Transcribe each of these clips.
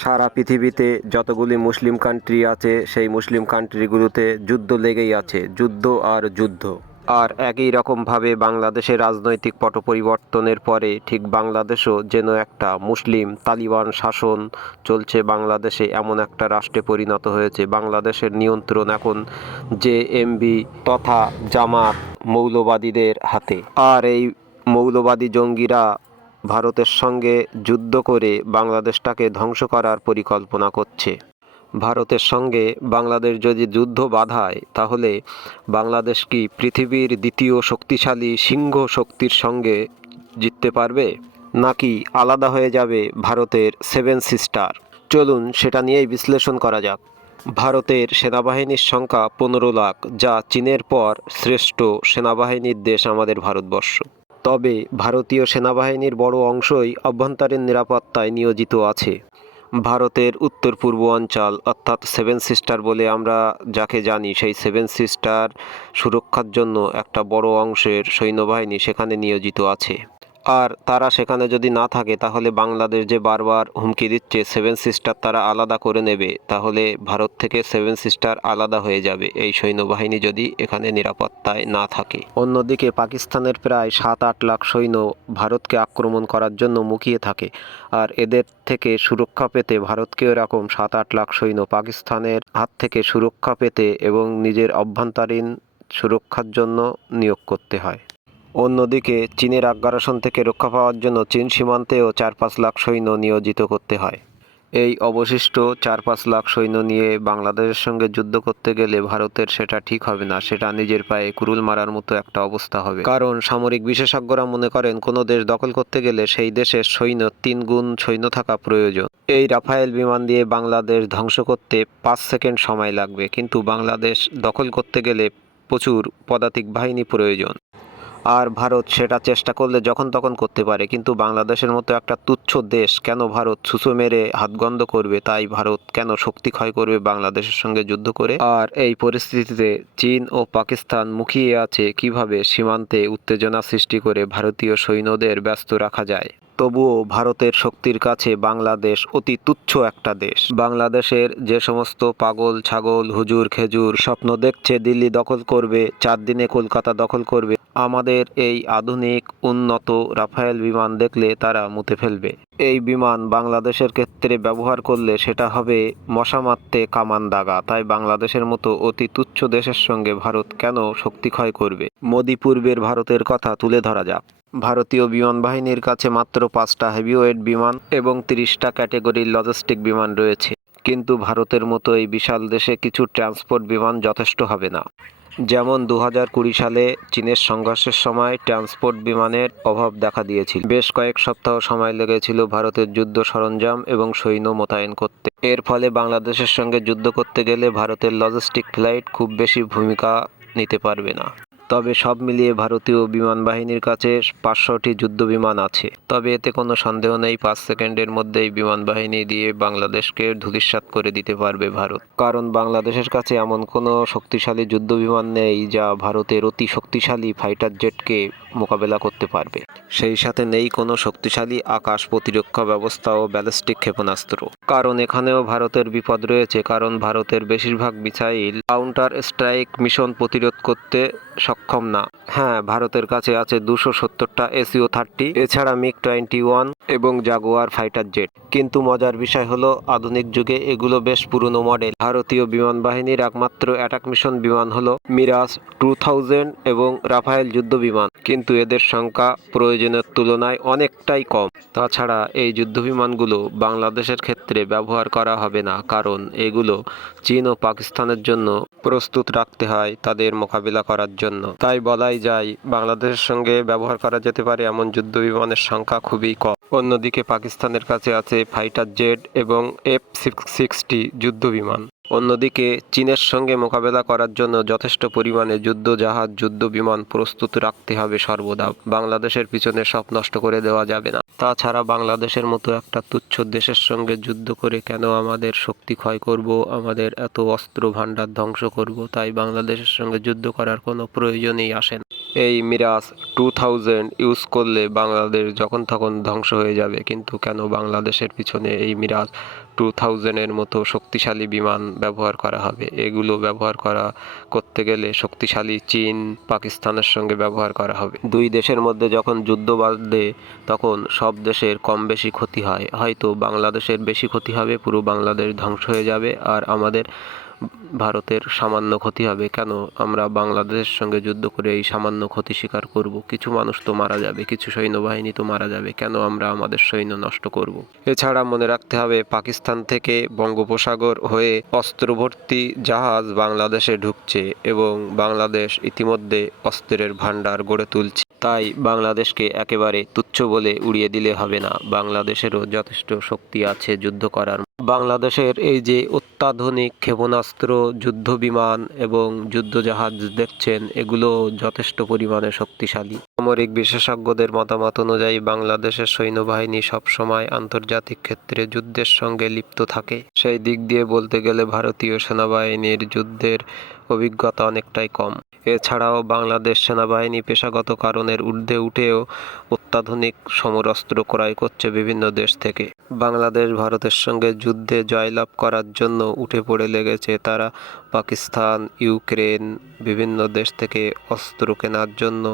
সারা পৃথিবীতে যতগুলি মুসলিম কান্ট্রি আছে, সেই মুসলিম কান্ট্রিগুলোতে যুদ্ধ লেগেই আছে, যুদ্ধ আর যুদ্ধ। আর একই রকমভাবে বাংলাদেশের রাজনৈতিক পট পরিবর্তনের পরে ঠিক বাংলাদেশও যেন একটা মুসলিম তালিবান শাসন চলছে বাংলাদেশে, এমন একটা রাষ্ট্রে পরিণত হয়েছে। বাংলাদেশের নিয়ন্ত্রণ এখন জে এমবি তথা জামাত মৌলবাদীদের হাতে। আর এই মৌলবাদী জঙ্গিরা ভারতের সঙ্গে যুদ্ধ করে বাংলাদেশটাকে ধ্বংস করার পরিকল্পনা করছে। ভারতের সঙ্গে বাংলাদেশ যদি যুদ্ধ বাধায়, তাহলে বাংলাদেশ কি পৃথিবীর দ্বিতীয় শক্তিশালী সিংহ শক্তির সঙ্গে জিততে পারবে? নাকি আলাদা হয়ে যাবে ভারতের সেভেন সিস্টার? চলুন সেটা নিয়েই বিশ্লেষণ করা যাক। ভারতের সেনাবাহিনীর সংখ্যা পনেরো লাখ, যা চীনের পর শ্রেষ্ঠ সেনাবাহিনীর দেশ আমাদের ভারতবর্ষ। তবে ভারতীয় সেনাবাহিনীর বড় অংশই অভ্যন্তরীণ নিরাপত্তায় নিয়োজিত আছে। ভারতের উত্তর পূর্ব অঞ্চল, অর্থাৎ সেভেন সিস্টার বলে আমরা যাকে জানি, সেই সেভেন সিস্টার সুরক্ষার জন্য একটা বড় অংশের সৈন্যবাহিনী সেখানে নিয়োজিত আছে। আর তারা সেখানে যদি না থাকে, তাহলে বাংলাদেশ যে বারবার হুমকি দিচ্ছে সেভেন সিস্টার তারা আলাদা করে নেবে। তাহলে ভারত থেকে সেভেন সিস্টার আলাদা হয়ে যাবে। এই সৈন্যবাহিনী যদি এখানে নিরাপত্তায় না থাকে। অন্যদিকে পাকিস্তানের প্রায় সাত আট লাখ সৈন্য ভারতকে আক্রমণ করার জন্য মুখিয়ে থাকে। আর এদের থেকে সুরক্ষা পেতে ভারতকে এরকম সাত আট লাখ সৈন্য পাকিস্তানের হাত থেকে সুরক্ষা পেতে এবং নিজের অভ্যন্তরীণ সুরক্ষার জন্য নিয়োগ করতে হয়। অন্যদিকে চীনের আগ্রাসন থেকে রক্ষা পাওয়ার জন্য চীন সীমান্তেও চার পাঁচ লাখ সৈন্য নিয়োজিত করতে হয়। এই অবশিষ্ট চার পাঁচ লাখ সৈন্য নিয়ে বাংলাদেশের সঙ্গে যুদ্ধ করতে গেলে ভারতের সেটা ঠিক হবে না, সেটা নিজের পায়ে কুরুল মারার মতো একটা অবস্থা হবে। কারণ সামরিক বিশেষজ্ঞরা মনে করেন, কোনো দেশ দখল করতে গেলে সেই দেশের সৈন্য তিন গুণ সৈন্য থাকা প্রয়োজন। এই রাফায়েল বিমান দিয়ে বাংলাদেশ ধ্বংস করতে পাঁচ সেকেন্ড সময় লাগবে, কিন্তু বাংলাদেশ দখল করতে গেলে প্রচুর পদাতিক বাহিনী প্রয়োজন। আর ভারত সেটা চেষ্টা করলে যখন তখন করতে পারে। কিন্তু বাংলাদেশের মতো একটা তুচ্ছ দেশ কেন ভারত ছুঁচো মেরে হাতগন্ধ করবে? তাই ভারত কেন শক্তি ক্ষয় করবে বাংলাদেশের সঙ্গে যুদ্ধ করে? আর এই পরিস্থিতিতে চীন ও পাকিস্তান মুখিয়ে আছে কীভাবে সীমান্তে উত্তেজনা সৃষ্টি করে ভারতীয় সৈন্যদের ব্যস্ত রাখা যায়? তবুও ভারতের শক্তির কাছে বাংলাদেশ অতি তুচ্ছ একটা দেশ। বাংলাদেশের যে সমস্ত পাগল, ছাগল, হুজুর, খেজুর স্বপ্ন দেখছে, দিল্লি দখল করবে, চার দিনে কলকাতা দখল করবে। আমাদের এই আধুনিক, উন্নত রাফায়েল বিমান দেখলে তারা মুতে ফেলবে। এই বিমান বাংলাদেশের ক্ষেত্রে ব্যবহার করলে সেটা হবে মশা মারতে কামান দাগা। তাই বাংলাদেশের মতো অতি তুচ্ছ দেশের সঙ্গে ভারত কেন শক্তি ক্ষয় করবে? মোদি পূর্বের ভারতের কথা তুলে ধরা যাক। ভারতীয় বিমান বাহিনীর কাছে মাত্র পাঁচটা হেভিওয়েট বিমান এবং তিরিশটা ক্যাটেগরির লজিস্টিক বিমান রয়েছে। কিন্তু ভারতের মতো এই বিশাল দেশে কিছু ট্রান্সপোর্ট বিমান যথেষ্ট হবে না। যেমন দু হাজার কুড়ি সালে চীনের সংঘর্ষের সময় ট্রান্সপোর্ট বিমানের অভাব দেখা দিয়েছিল। বেশ কয়েক সপ্তাহ সময় লেগেছিল ভারতের যুদ্ধ সরঞ্জাম এবং সৈন্য মোতায়েন করতে। এর ফলে বাংলাদেশের সঙ্গে যুদ্ধ করতে গেলে ভারতের লজিস্টিক ফ্লাইট খুব বেশি ভূমিকা নিতে পারবে না। তবে সব মিলিয়ে ভারতীয় বিমান বাহিনীর কাছে পাঁচশোটি যুদ্ধ বিমান আছে। তবে এতে কোনো সন্দেহ নেই, পাঁচ সেকেন্ডের মধ্যেই বিমান বাহিনী দিয়ে বাংলাদেশকে ধূলিসাৎ করে দিতে পারবে ভারত। কারণ বাংলাদেশের কাছে এমন কোনো শক্তিশালী যুদ্ধ বিমান নেই যা ভারতের অতি শক্তিশালী ফাইটার জেটকে মোকাবেলা করতে পারবে। সেই সাথে নেই কোনো শক্তিশালী আকাশ প্রতিরক্ষা ব্যবস্থা ও ব্যালিস্টিক ক্ষেপণাস্ত্র। কারণ এখানেও ভারতের বিপদ রয়েছে, কারণ ভারতের বেশিরভাগ মিসাইল কাউন্টার স্ট্রাইক মিশন প্রতিরোধ করতে সক্ষম না। হ্যাঁ ভারতের কাছে আছে দুশো সত্তরটা এসিও থার্টি, এছাড়া মিগ টোয়েন্টি ওয়ান এবং জাগুয়ার ফাইটার জেট। কিন্তু মজার বিষয় হলো, আধুনিক যুগে এগুলো বেশ পুরনো মডেল। ভারতীয় বিমান বাহিনীর একমাত্র অ্যাটাক মিশন বিমান হলো মিরাজ টু থাউজেন্ড এবং রাফায়েল যুদ্ধ বিমান। কিন্তু এদের সংখ্যা প্রয়োজনের তুলনায় অনেকটাই কম। তাছাড়া এই যুদ্ধ বিমানগুলো বাংলাদেশের ক্ষেত্রে ব্যবহার করা হবে না, কারণ এগুলো চীন ও পাকিস্তানের জন্য প্রস্তুত রাখতে হয় তাদের মোকাবিলা করার জন্য। তাই বলাই যায়, বাংলাদেশের সঙ্গে ব্যবহার করা যেতে পারে এমন যুদ্ধ বিমানের সংখ্যা খুবই কম। অন্যদিকে পাকিস্তানের কাছে আছে ফাইটার জেট এবং এফ সিক্স সিক্সটি যুদ্ধ বিমান অন্যদিকে চীনের সঙ্গে মোকাবেলা করার জন্য যথেষ্ট পরিমাণে যুদ্ধ জাহাজ, যুদ্ধ বিমান প্রস্তুত রাখতে হবে সর্বদা। বাংলাদেশের পিছনে সব নষ্ট করে দেওয়া যাবে না। তাছাড়া বাংলাদেশের মতো একটা তুচ্ছ দেশের সঙ্গে যুদ্ধ করে কেন আমাদের শক্তি ক্ষয় করব, আমাদের এত অস্ত্র ভাণ্ডার ধ্বংস করব, তাই বাংলাদেশের সঙ্গে যুদ্ধ করার কোনো প্রয়োজনই আসে না। এই মিরাজ টু থাউজেন্ড ইউজ করলে বাংলাদেশ যখন তখন ধ্বংস হয়ে যাবে, কিন্তু কেন বাংলাদেশের পিছনে এই মিরাজ টু থাউজেন্ডের মতো শক্তিশালী বিমান ব্যবহার করা হবে। এগুলো ব্যবহার করা করতে গেলে শক্তিশালী চীন পাকিস্তানের সঙ্গে ব্যবহার করা হবে। দুই দেশের মধ্যে যখন যুদ্ধ বাঁধে, তখন সব দেশের কম বেশি ক্ষতি হয়। হয়তো বাংলাদেশের বেশি ক্ষতি হবে, পুরো বাংলাদেশ ধ্বংস হয়ে যাবে। আর আমাদের ভারতের সামান্য ক্ষতি হবে। কেন? আমরা বাংলাদেশের সঙ্গে যুদ্ধ করে এই সামান্য ক্ষতি স্বীকার করব। কিছু মানুষ তো মারা যাবে, কিছু সৈন্যবাহিনী তো মারা যাবে। কেন আমরা আমাদের সৈন্য নষ্ট করব? এছাড়া মনে রাখতে হবে, পাকিস্তান থেকে বঙ্গোপসাগর হয়ে অস্ত্রভর্তি জাহাজ বাংলাদেশে ঢুকছে এবং বাংলাদেশ ইতিমধ্যে অস্ত্রের ভাণ্ডার গড়ে তুলছে। তাই বাংলাদেশকে একেবারে তুচ্ছ বলে উড়িয়ে দিলে হবে না। বাংলাদেশেরও যথেষ্ট শক্তি আছে যুদ্ধ করার। বাংলাদেশের এই যে অত্যাধুনিক ক্ষেপণাস্ত্র, যুদ্ধ বিমান এবং যুদ্ধজাহাজ দেখছেন, এগুলো যথেষ্ট পরিমাণে শক্তিশালী। সামরিক বিশেষজ্ঞদের মতামত অনুযায়ী বাংলাদেশের সৈন্যবাহিনী সবসময় আন্তর্জাতিক ক্ষেত্রে যুদ্ধের সঙ্গে লিপ্ত থাকে। সেই দিক দিয়ে বলতে গেলে ভারতীয় সেনাবাহিনীর যুদ্ধের অভিজ্ঞতা অনেকটাই কম। এছাড়াও বাংলাদেশ সেনাবাহিনী পেশাগত কারণের ঊর্ধ্বে উঠেও অত্যাধুনিক সমরাস্ত্র ক্রয় করছে বিভিন্ন দেশ থেকে। বাংলাদেশ ভারতের সঙ্গে যুদ্ধে জয়লাভ করার জন্য উঠে পড়ে লেগেছে তারা পাকিস্তান, ইউক্রেন, বিভিন্ন দেশ থেকে অস্ত্র কেনার জন্য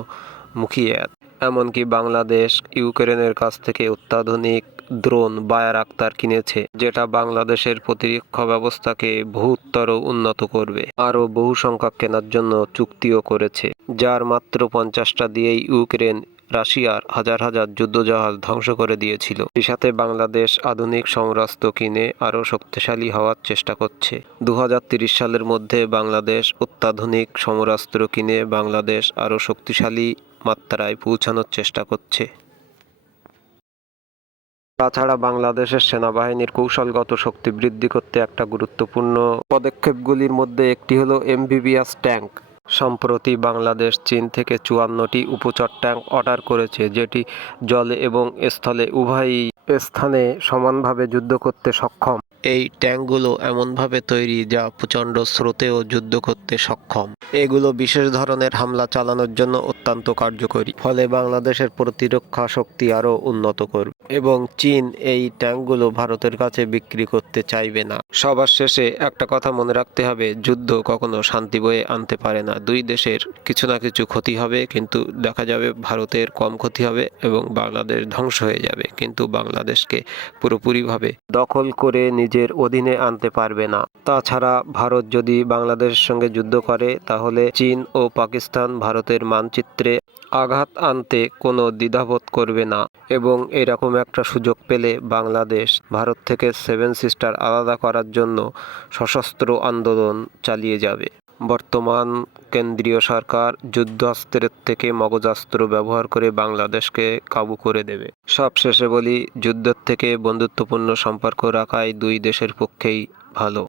মুখিয়ে। এমনকি বাংলাদেশ ইউক্রেনের কাছ থেকে অত্যাধুনিক দ্রোন বায়ার আক্তার কিনেছে, যেটা বাংলাদেশের প্রতিরক্ষা ব্যবস্থাকে বহুতর উন্নত করবে। আরও বহু সংখ্যক কেনার জন্য চুক্তিও করেছে, যার মাত্র পঞ্চাশটা দিয়েই ইউক্রেন রাশিয়ার হাজার হাজার যুদ্ধজাহাজ ধ্বংস করে দিয়েছিল। সেই সাথে বাংলাদেশ আধুনিক সমরাস্ত্র কিনে আরও শক্তিশালী হওয়ার চেষ্টা করছে। দু সালের মধ্যে বাংলাদেশ অত্যাধুনিক সমরাস্ত্র কিনে বাংলাদেশ আরও শক্তিশালী মাত্রায় পৌঁছানোর চেষ্টা করছে। তাছাড়া বাংলাদেশের সেনাবাহিনীর কৌশলগত শক্তি বৃদ্ধি করতে একটা গুরুত্বপূর্ণ পদক্ষেপগুলির মধ্যে একটি হলো এমবিবিএস ট্যাঙ্ক। সম্প্রতি বাংলাদেশ, চীন থেকে চুয়ান্নটি উপচর ট্যাঙ্ক অর্ডার করেছে, যেটি জলে এবং স্থলে উভয়ই স্থানে সমানভাবে যুদ্ধ করতে সক্ষম। এই ট্যাঙ্কগুলো এমনভাবে তৈরি যা প্রচণ্ড স্রোতেও যুদ্ধ করতে সক্ষম। এগুলো বিশেষ ধরনের হামলা চালানোর জন্য অত্যন্ত কার্যকরী। ফলে বাংলাদেশের প্রতিরক্ষা শক্তি আরও উন্নত করবে এবং চীন এই ট্যাঙ্কগুলো ভারতের কাছে বিক্রি করতে চাইবে না। সবার শেষে একটা কথা মনে রাখতে হবে, যুদ্ধ কখনো শান্তি বয়ে আনতে পারে না। দুই দেশের কিছু না কিছু ক্ষতি হবে, কিন্তু দেখা যাবে ভারতের কম ক্ষতি হবে এবং বাংলাদেশ ধ্বংস হয়ে যাবে, কিন্তু বাংলাদেশকে পুরোপুরিভাবে দখল করে নিজের অধীনে আনতে পারবে না। তাছাড়া ভারত যদি বাংলাদেশের সঙ্গে যুদ্ধ করে, তাহলে চীন ও পাকিস্তান ভারতের মানচিত্রে আঘাত আনতে কোনো দ্বিধাবোধ করবে না এবং এরকম একটা সুযোগ পেলে বাংলাদেশ ভারত থেকে সেভেন সিস্টার আলাদা করার জন্য সশস্ত্র আন্দোলন চালিয়ে যাবে। বর্তমান কেন্দ্রীয় সরকার যুদ্ধাস্ত্রের থেকে মগজাস্ত্র ব্যবহার করে বাংলাদেশকে কাবু করে দেবে। সবশেষে বলি, যুদ্ধের থেকে বন্ধুত্বপূর্ণ সম্পর্ক রাখাই দুই দেশের পক্ষেই ভালো।